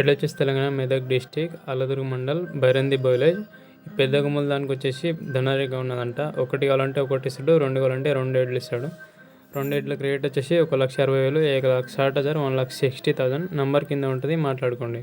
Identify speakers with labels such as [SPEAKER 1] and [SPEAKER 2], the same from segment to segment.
[SPEAKER 1] ఎట్లా వచ్చేసి Telangana Medak district Alladurg mandal Bairandi village Peddagummala పెద్ద దానికి వచ్చేసి ధనారిగా ఉన్నదంట. ఒకటి కావాలంటే ఒకటి ఇస్తాడు రెండు కావాలంటే రెండు ఏడ్లు ఇస్తాడు. రెండు ఏడ్లకు రేట్ వచ్చేసి ఒక లక్ష అరవై వేలు ఒక లక్ష సాట్ హజార్ one lakh sixty thousand number కింద ఉంటుంది మాట్లాడుకోండి.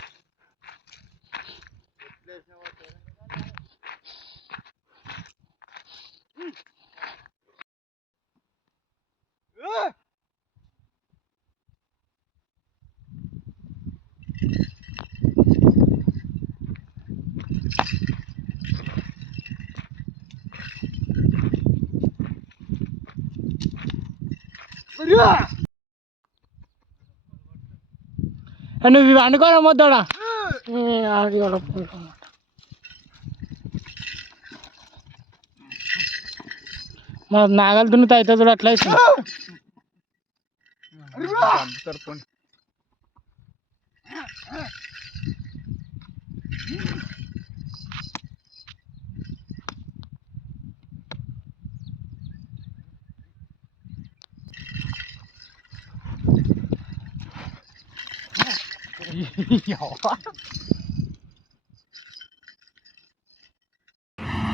[SPEAKER 2] నువ్వు ఇవి అనుకోరా మొద్దోడా వాడు ఒప్పుకుంటాడు. మన నాగలు దున్నుతా అయితే చూడు అట్లా ఇస్తుంది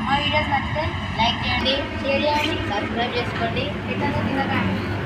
[SPEAKER 3] మా వీడియోస్ నచ్చితే లైక్ చేయండి షేర్ చేయండి సబ్స్క్రైబ్ చేసుకోండి. ఇట్లా తినకండి